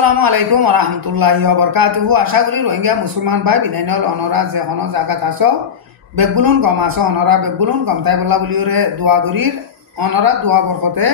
আসসালামু আলাইকুম ওয়া রাহমাতুল্লাহি ওয়া বারাকাতুহু। আশা করি রোহিঙ্গা মুসলমান ভাই বিনাইনল অনরা যে হন জায়গাত আছো বেগুলুন গম আছো অনরা বেগুলুন গম তাই বলা বলিওরে দোয়া করির অনরা দোয়া বরকতে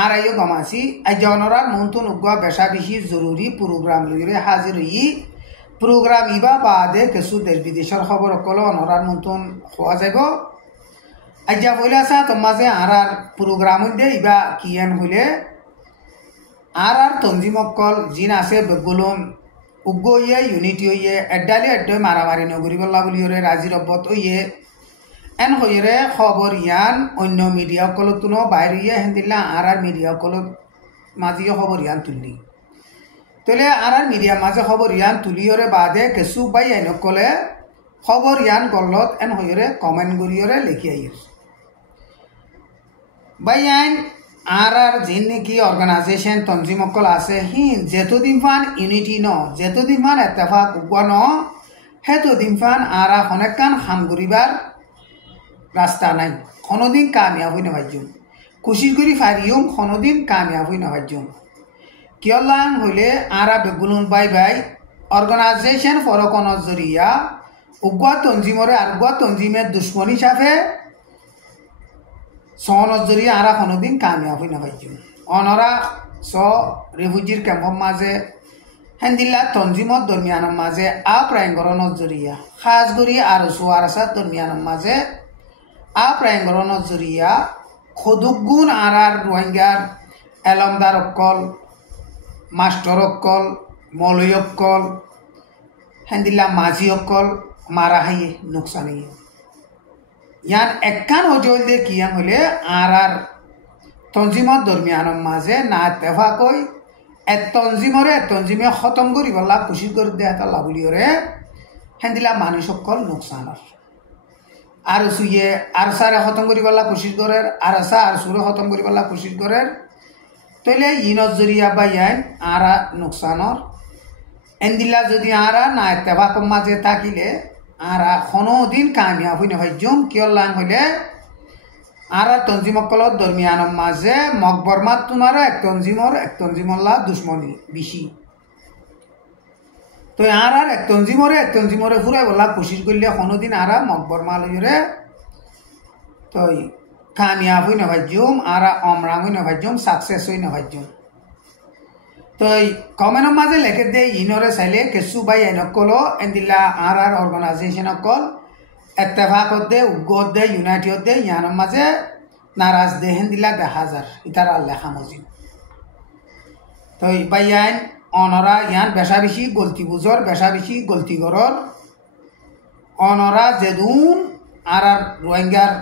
আর আইও গম আছি আজ অনরার মন্তুন উগা বেশা বেশি জরুরি প্রোগ্রাম লইরে হাজির হই। প্রোগ্রাম ইবা বাদে কিছু দেশ বিদেশের খবর অকল অনরার মন্তুন হওয়া যাব। আজ বলে আসা তোমাজে আর প্রোগ্রাম দে ইবা কিয়ান হইলে আর তঞ্জিমকল জিন আছে বেগুলন উগ্র ইয়ে ইউনিটি হইয়ে এডালি এডই মারামারি নগরী বল্লা বলি ওরে রাজি রব্বত হইয়ে এন হইরে খবর ইয়ান অন্য মিডিয়া কলতুনো বাইরে ইয়ে হেন্দিল্লা আর মিডিয়া কলত মাঝিয়ে খবর ইয়ান তুললি তলে আর মিডিয়া মাঝে খবর ইয়ান তুলিওরে বাদে কেসু বাই এনকলে খবর ইয়ান গলত এন হইরে কমেন্ট করিওরে লিখি আইর বাই আইন আর যিন নাকি অর্গানাইজেশন তঞ্জিমকল আছে হিন যেতদিন ফান ইউনিটি ন যেতদিন ফান এতেফাক উগুয়া ন হেতদিন ফান আর অনেকখান হাম করিবার রাস্তা নাই কোনোদিন কামিয়াব হই নাভাজ্যম কোশিশ করি ফারিয়ম কোনোদিন কামিয়াব হই নাভাজ্যম কিয়লাং হইলে আর বেগুলুন বাই বাই অর্গানাইজেশন ফরকনের জরিয়া উগুয়া তঞ্জিমরে আর উগুয়া তঞ্জিমের দুশ্মন হিসাবে সহনত জরিয়া আর কোনোদিন কামিয়াব হই নাভাজ্যম অনরা স রেফিউজির ক্যাম্পর মাঝে হেন্দিল্লা তঞ্জিমত দরমিয়ানের মাঝে আপ্রায়ঙ্গরণত জরিয়া খাস করি আর সোয়ার আসা দরমিয়ানের মাঝে আপ্রায়ঙ্গরণত জরিয়া খদুগুণ আর রোহিঙ্গার এলমদার অকল মাস্টর অকল মলয় অকল হেন্দিল্লা মাঝি অকল মারা হাইয়ে নোকসান হইয়ে ইয়ান একখান অজল দে কিয়ান হইলে আর তঞ্জিমত দরমিয়ানের মাঝে না তেফাকই তঞ্জিমে খতম করি বলা খুশি করে দে এটা লাভলিওরে হেন্দিলা মানুষ সকল নোকসানৰ আর সুইয়ে আর সারে খতম করি বলা কোশিশ করে আর সা আর সুরে খতম করি বলা কোশিশ করে তইলে ইনত জরিয়া বা ইয়ান আর নোকসানৰ এন্দিলা যদি আর না তেফাকর মাঝে থাকিলে আর কোনোদিন কামিয়াব হই নাভাজ্যম কিয়লাং হইলে আর তঞ্জিমকলত দরমিয়ানের মাঝে মকবরমাত তোমার এক তঞ্জিমল্লা দুশ্মনী বেশি তো আর এক তঞ্জিমরে ফুরাই বলা কোশিশ করলে কোনোদিন আর মকবরমা লইরে তো কামিয়াব হই নাভাজ্যম আর অমরাং হই নাভাজ্যম সাকসেস হই নাভাজ্যম তো কমেন্টের মাঝে লেখে দে ইনরে চাইলে কেসু বাই এনকল এন্দিল্লা আর অর্গানাইজেশন অকল এত্তেফাকত দে উগ্গত দে ইউনাইটেড দে ইয়ানোর মাঝে নারাজ দে হেন্দিল্লা দেখা যার ইতার লেখা মজিম তো বাই আইন অনরা ইয়ান বেশা বেশি গলতি বুঝর বেশা বেশি গলতি করর অনরা যেদুন আর রোহিঙ্গার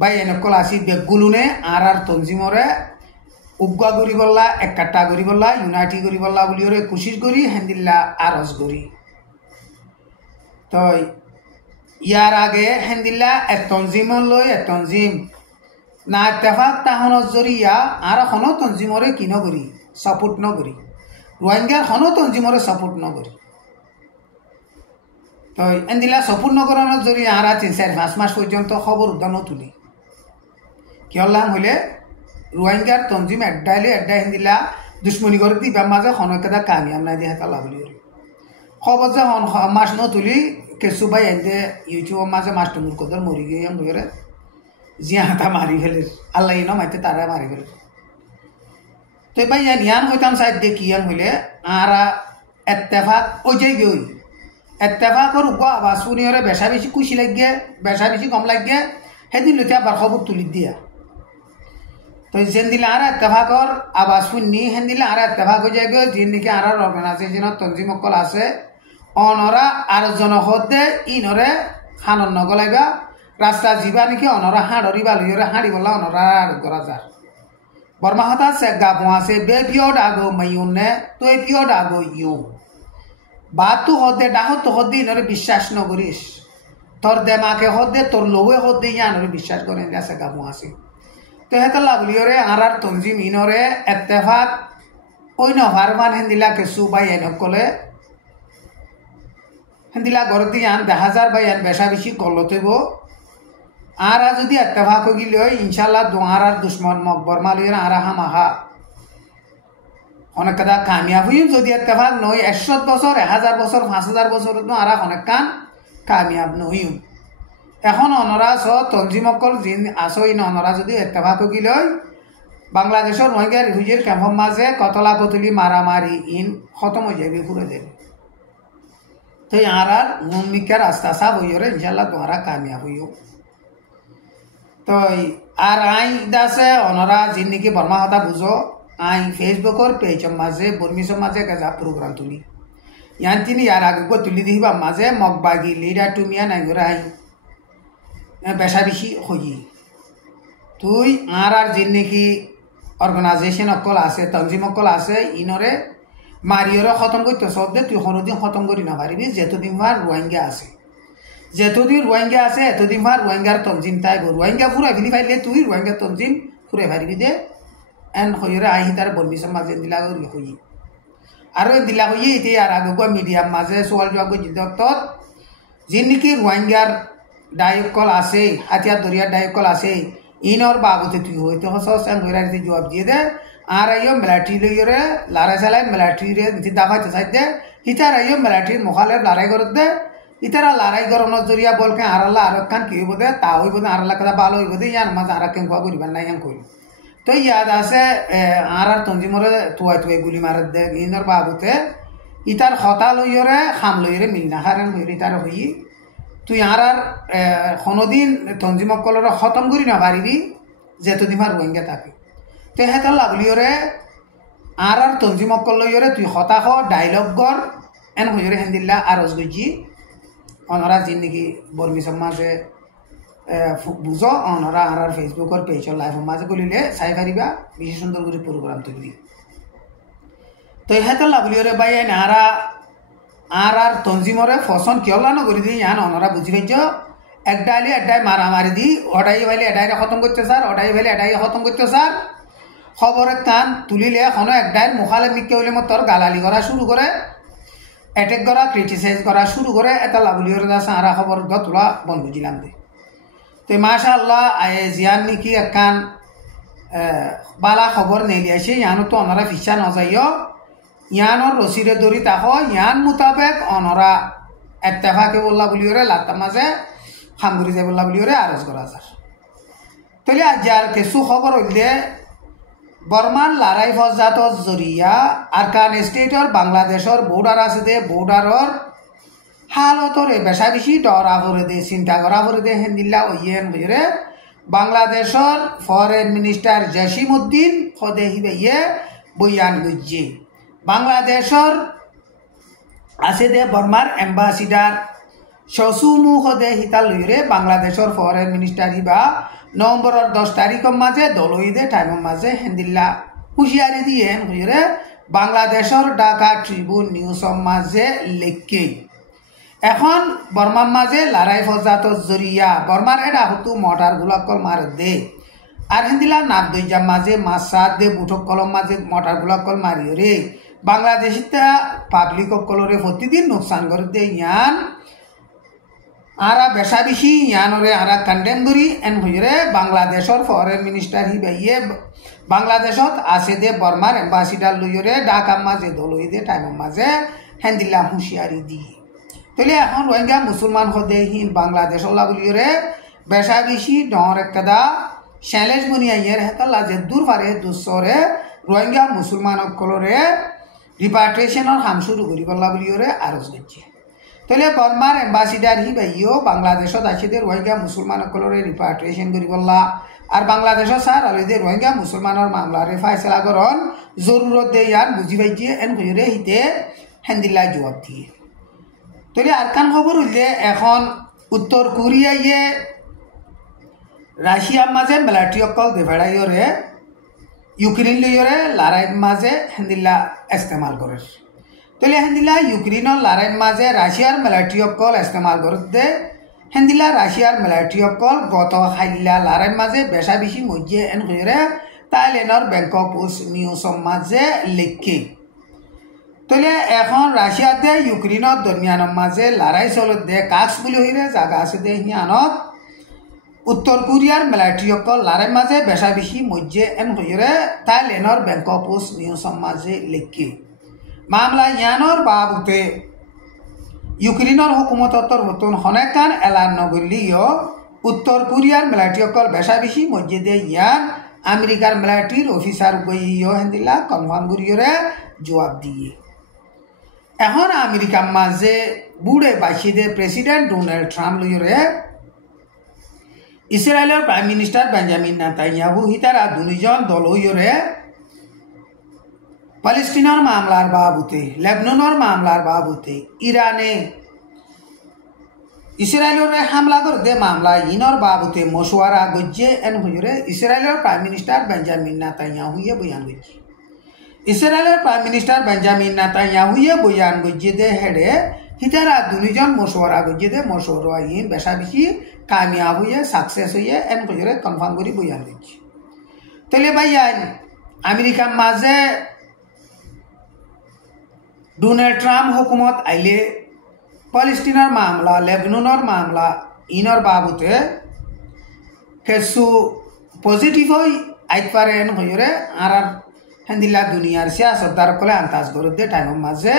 বাই এনকল আসি বেগুলুনে আর তঞ্জিমরে উগ্গা করি বললা একটা করি বললা ইউনাইটি করি বললা বলিওরে কোশিশ করি হেন্দিল্লা আরজ করি তো ইয়ার আগে হেন্দিল্লা তঞ্জিম লই তঞ্জিম না তেফাক তাহনত জরিয়া আর কোনো তঞ্জিমরে কি নকরি সাপোর্ট নকরি রোহিঙ্গার কোনো তঞ্জিমরে সাপোর্ট নকরি তো এন্দিল্লা সাপোর্ট নকরানোর জরিয়া আর 3-4-5 মাস পর্যন্ত খবর উদ্যানও তুলি কিয়লাং হইলে রোহিঙ্গার তঞ্জিম এড্ডাই হেন্দিল্লা দুশ্মনী করে দিবা মাঝে খনকেদা কামিয়াব নাই দিয়ে হেতা লাভলি খবর যে মাছ নতুলি কেঁচু বাই এনে ইউটিউবের মাঝে মাছটা মূর্খদের মরি গিয়ে ধরে জিয়া হাতা মারি ফেলের আল্লাহ ইনো মাইতে তারা মারি ফেলের তো এবার ইয়ান হইতাম সাইড দিয়ে কিয়ান হইলে আর এত্তেফাক ওই যে গই এত্তেফাকর উপ আবাস শুনিওরে বেশা বেশি খুশি লাগিয়ে বেশা বেশি কম লাগিয়ে সেদিন লইতে আবার খবর তুলি দিয়া তো যেন দিলে আর এত্তেফাকর আবাস শুনি হেন দিলে আর এত্তেফাক হয়ে যাবে যিন নাকি আর অর্গানাইজেশনের তঞ্জিমকল আছে অনরা আর জনহদে ইনরে খানন নগলাইবা রাস্তা যাবা নাকি অনরা হাঁড়িবা লইরে হাঁড়ি বলা অনরা আর গড়া যার বর্মাহতা সেগা আছে বে পিয়ড আগো মাইউনে তো এই পিয়ড আগো ইউ বাতু হদে ডাহত হদে ইনরে বিশ্বাস নগরিস তোর দেমাকে হদে তোর লোয়ে হদে ইয়ানরে বিশ্বাস করেন সেগা আছে তো হেতলা বলিওরে আর তঞ্জিম ইনরে এত্তেফাক ওই নভারমান হেন্দিলা কেসু বাই এনকলে হেন্দিলা গড় দিয়ে আন দেখা যার বাই আন বেশা বেশি কলতেব আর যদি এত্তেফাক গিলে ইনশাল্লাহ দোয়ার দুশ্মন মকবরমা লইরে আর হামাহা অনেক কথা কামিয়াব হইম যদি এত্তেফাক নই 100 বছর 1000 বছর 5000 বছর আর অনেক কান কামিয়াব নহইম এখন অনরা স তঞ্জিমকল জিন আসই অনরা যদি এত্তেফাক গিলই বাংলাদেশের রোহিঙ্গা রিফিউজির ক্যাম্পের মাঝে কতলা কতলি মারামারি ইন খতম হয়ে যাবে পুরো যাবে তো আর মুমিকার আস্তা সাব হইরে ইনশাআল্লাহ তোমরা কামিয়াব হইও তো আর আই দাসে অনরা জিন নাকি বর্মা হতা বুঝো আই ফেসবুকর পেজের মাঝে বর্মিসর মাঝে গাজা প্রোগ্রাম তুলি ইয়ান তিনি আর আগে তুলি দিবা মাঝে মগবাগি লিডা টুমিয়া নাই করে আই বেশা বেশি হই তুই আর জিন নাকি অর্গানাইজেশন অকল আছে তঞ্জিম অকল আছে ইনরে মারিয়রে খতম করতে সব দে তুই কোনোদিন খতম করি না পারিবি যেতদিন ভার রোহিঙ্গা আছে যেতদিন রোহিঙ্গা আছে এতদিন ভার রোহিঙ্গার তঞ্জিম তাই রোহিঙ্গা ফুরাই ফেলি পাইলে তুই রোহিঙ্গা তঞ্জিম ফুরাই পারিবি দে এন হইরে আহি তার বর্মিসর মাঝে দিলা হই আর দিলা হই এতিয়া আর আগে মিডিয়াম মাঝে সোয়াল জবাব জিদত যিন নাকি রোহিঙ্গার ডায়কল আছে হাতিয়ার দরিয়ার ডায়কল আছে ইনর বাবতে তুই হইতে হস এন হইরা জবাব দিয়ে দে আর আইও মিলিটারি লইরে লড়াই চালাই মিলিটারি রে দাফাইতে চাইতে হিতার আইও মিলিটারির মুখালের লড়াই করত দে ইতারা লড়াই করানোর জরিয়া বলকে আর আল্লাহ আর খান কি হইব দে তা হইব দে আর আল্লাহ কথা ভালো হইব দে ইয়ার মাঝে আর কেন করিবার নাই এন কইল তো ইয়াদ আছে আর তঞ্জিমরে তুয়াই তুয়াই গুলি মারত দে ইনর বাবতে ইতার হতা লইরে খাম লইরে মিল না হারেন হইরে ইতার হই তুই আর কোনোদিন তঞ্জিমকলরে খতম করি না পারিবি যেতদিন আর রোহিঙ্গা থাকে তো হেতার লাগলিওরে আর তঞ্জিমকল লইরে তুই হতাশ ডাইলগ গর এন হইরে হেন্দিল্লা আরজ গজি অনরা জিন নাকি বর্মিসর মাঝে বুঝো অনরা আর ফেসবুকর পেজর লাইভের মাঝে বলিলে চাই পারিবা বেশি সুন্দর করে প্রোগ্রাম তুলি তো হেতার লাগলিওরে বাই আর তঞ্জিমরে ফসন কিয়লা নগরি দি ইয়ান অনরা বুঝি পাইছ একডাইলে এডাই মারামারি দি অডাই ভাইলে এডাইরে খতম করতে স্যার অডাই ভাইলে এডাই খতম করতে স্যার খবরে কান তুলিলে এখনো একডাইর মুখালে মিকে হইলে তোর গালালি করা শুরু করে অ্যাটেক করা ক্রিটিসাইজ করা শুরু করে এটা লাগুলিওরে দাস আরা খবর তোলা বন্ধ বুঝিলাম দে তো মাশাআল্লাহ জিয়ান নাকি একখান বালা খবর নেলি আসে ইয়ানো তো অনরা ফিসা নজাইও ইয়ানোর রসিরে দড়ি তাহ ইয়ান মোতাবেক অনরা এত্তেফাকে বললা বলিওরে লাতার মাঝে খামগুড়ি যাই বললা বলিওরে আরজ করা যায় তাহলে আজ আর কিছু খবর হইলে বর্মান লড়াই ফজাত জরিয়া আরকান স্টেটর বাংলাদেশের বর্ডার আছে দে বর্ডারর হালতরে বেশা বেশি ডরা ভরে দে চিন্তা করা ভরে দে হেন্দিল্লা ওইয়েন বুঝরে বাংলাদেশের ফরেন মিনিস্টার জসিম উদ্দিন খদে হিবে ইয়ে বইয়ান গুজ্জি বাংলাদেশের আছে দে বর্মার এম্বাসিডার শসুমু খদে হিতা লইরে বাংলাদেশের ফরেন মিনিস্টার হিবা নভেম্বরের 10 তারিখের মাঝে দলইদে টাইমের মাঝে হেন্দিল্লা হুঁশিয়ারি দিয়ে হইরে বাংলাদেশের ঢাকা ট্রিবিউন নিউজের মাঝে লেখকে এখন বর্মার মাঝে লড়াই ফজাত জরিয়া বর্মার এটা হতো মটার গুলাকল মার দে আর হেন্দিলা নাক দইজার মাঝে মাছার দে বুঠক কলম মাঝে মটার গুলাকল মারিও রে বাংলাদেশিতা পাবলিক কলরে প্রতিদিন নোকসান করে দে ইয়ান আরা বেশা বেশি ইয়ানরে আরা কন্ডেম করি এন হইরে বাংলাদেশের ফরেন মিনিস্টার হিবাইয়ে বাংলাদেশত আছে দে বর্মার এম্বাসিডার লইরে ঢাকার মাঝে দলই দে টাইমের মাঝে হেন্দিল্লা হুঁশিয়ারি দিয়ে তাহলে এখন রোহিঙ্গা মুসলমান হদে হিন বাংলাদেশ বলিরে বেশা বেশি ডর একদা চ্যালেঞ্জ বনিয়াইয়ের হেতাল্লা যে দূর পারে দুঃসরে রোহিঙ্গা মুসলমান সকলরে রিপাট্রিয়েশনের কাম শুরু করি বললা বলিরে আরজ করছে তাহলে বর্মার এম্বাসিডার হিবাইও বাংলাদেশত আছে দে রোহিঙ্গা মুসলমান সকলরে রিপাট্রিয়েশন করি বললা আর বাংলাদেশত স্যার আলদে রোহিঙ্গা মুসলমানের মামলারে ফাইসলা করন জরুরত দে ইয়ান বুঝি পাইছে এন হইরে হিতে হেন্দিল্লা জবাব দিয়ে তাহলে আরকান খবর হইলে এখন উত্তর কোরিয়ায় রাশিয়ার মাঝে মিলিটারি অকল দেভাড়াইরে ইউক্রেন লইরে লড়াইয়ের মাঝে হেন্দিল্লা ইস্তেমাল করে তাহলে হেন্দিল্লা ইউক্রেনের লড়াইয়ের মাঝে রাশিয়ার মিলিটারি অকল ইস্তেমাল করতে হেন্দিল্লা রাশিয়ার মিলিটারি অকল গত খাইল্লা লড়াইয়ের মাঝে বেশা বেশি মধ্যে এন হইরে তাইলেনের ব্যাংকক পোস্ট নিউজের মাঝে লেখে তাহলে এখন রাশিয়াতে ইউক্রেনের দরমিয়ানের মাঝে লড়াই চলত দে কাজ বলি হইরে জায়গা আছে দে হিয়ানত উত্তর কোরিয়ার মিলিটারি অকল লারে মাঝে বেশা বেশি মধ্যে এন হইরে থাইল্যান্ডর ব্যাংকক পোস্ট নিউজৰ মাঝে লিখি মামলা ইয়ানোর বাবুতে ইউক্রেনের হুকুমতর নতুন হনেকান এলান নগরলিও উত্তর কোরিয়ার মিলিটারি অকল বেশা বেশি মধ্যে দিয়ে ইয়ান আমেরিকার মিলিটারির অফিসার গইও হেন্দিলা কনফার্ম করিয়রে জবাব দিয়ে এখন আমেরিকার মাঝে বুড়ে বাসিদে প্রেসিডেন্ট ডোনাল্ড ট্রাম্প লইরে ইসরায়েলের প্রাইম মিনিস্টার বেঞ্জামিন নেতানিয়াহু হিতারা দুজন দল হইরে প্যালেস্টিনার মামলার বাবুতে লেবাননের মামলার বাবুতে ইরানে ইসরায়েলের হামলা করতে মামলা ইনর বাবুতে মশওয়ারা গজ্জে এন হইরে ইসরায়েলের প্রাইম মিনিস্টার বেঞ্জামিন নেতানিয়াহু বয়ান গজ্জে ইসরায়েলের প্রাইম মিনিস্টার বেঞ্জামিন নেতানিয়াহু বয়ান গজ্জে দে হেডে হিতারা দুজন মশওয়ারা গজ্জে দে মশওয়ারা ইন বেশা বেশি কামিয়াব হইয়ে সাকসেস হইয়ে এন করে কনফার্ম করে বয়ান দিচ্ছি তাহলে ভাইয়া আমেরিকার মাঝে ডোনাল্ড ট্রাম্প হুকুমত আইলে প্যালেস্টিনার মামলা লেবাননের মামলা ইনর বাবুতে কিছু পজিটিভ হই আইত পারে এন হইরে আর হেন্দিলা দুনিয়ার সিয়াসতদার কলে আন্দাজ করে দে টাইমের মাঝে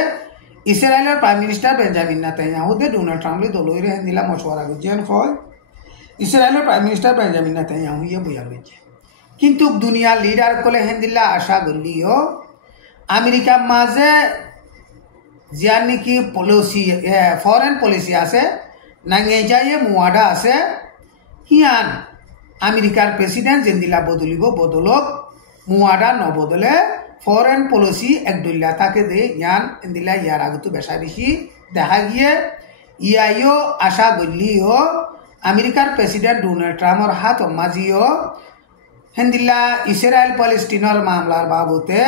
ইসরায়েলের প্রাইম মিনিস্টার বেঞ্জামিন নেতানিয়াহু দে ডোনাল্ড ট্রাম্পলে দলইরে হেন্দিলা মশওয়ারা গজ্জেন হয় ইসরায়েলের প্রাইম মিনিস্টার বেঞ্জামিন নেতানিয়াহু বয়ান গজ্জে কিন্তু দুনিয়ার লিডার কলে হেন্দিলা আশা করলিও আমেরিকার মাঝে যার নাকি পলিসি ফরেন পলিসি আছে নাঙে যাইয়ে মুয়াডা আছে হিয়ান আমেরিকার প্রেসিডেন্ট যেদিলা বদলিব বদলক মুয়াডা নবদলে ফরেন পলিসি একদুল্লা থাকে দে ইয়ান এদিলা ইয়ার আগতো বেশা বেশি দেখা গিয়ে ইয়াইও আশা করলিও আমেরিকার প্রেসিডেন্ট ডোনাল্ড ট্রাম্পর হাত মাঝিও হেন্দিলা ইসরায়েল প্যালেস্টিনের মামলার বাবুতে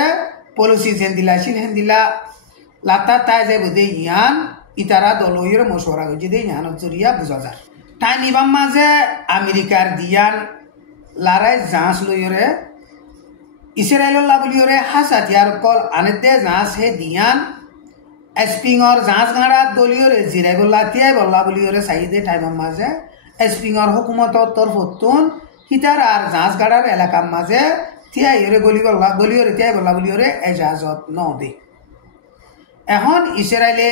পলিসি যেদিলা ছিল হেন্দিলা লাতা তাই যে বোধে ইয়ান ইতারা দলইয়ের মশওয়ারা গজ্জে দে ইয়ানত জরিয়া বুঝা যায় তাই নিবাম মাঝে আমেরিকার দিয়ান লারাই জাঁচ লইরে ইসরায়েলের লাবলিয়রে হাসাতিয়ার কল আনেতে জাঁচ হে দিয়ান এসপিংর জাঁচ গাঁড়া দলীয়রে জিরাই বল্লা তিয়াই বল্লা বলিয়রে চাইদে টাইমের মাঝে এসপিংর হুকুমতর তরফতুন হিতার আর জাঁচ গাড়ার এলাকার মাঝে তিয়াইরে গলিয়রে তিয়াই বল্লা বলিয়রে এজাজত ন দে এখন ইসরায়েলে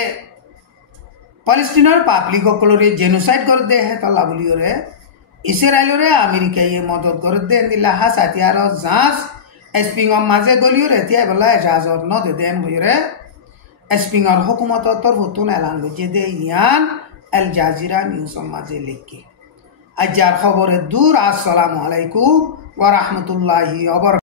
প্যালেস্টিনার পাবলিক সকলরে জেনোসাইড করে দে হেতলা বলিয়রে ইসরায়েলরে আমেরিকায় মদত করে দে দিলা হাসাতিয়ার জাঁচ এসপিংর মাঝে গলিয়রে তিয়াই বল্লা এজাজত ন দে দেন হইরে এসপিংর হুকুমতর তরফতুন এলান গজ্জে দে ইয়ান আল জাজিরা নিউজর মাঝে লিখে আজ যার খবরে দূর আসসালামু আলাইকুম ওয়া রাহমাতুল্লাহি ওয়া বারাকাতুহু।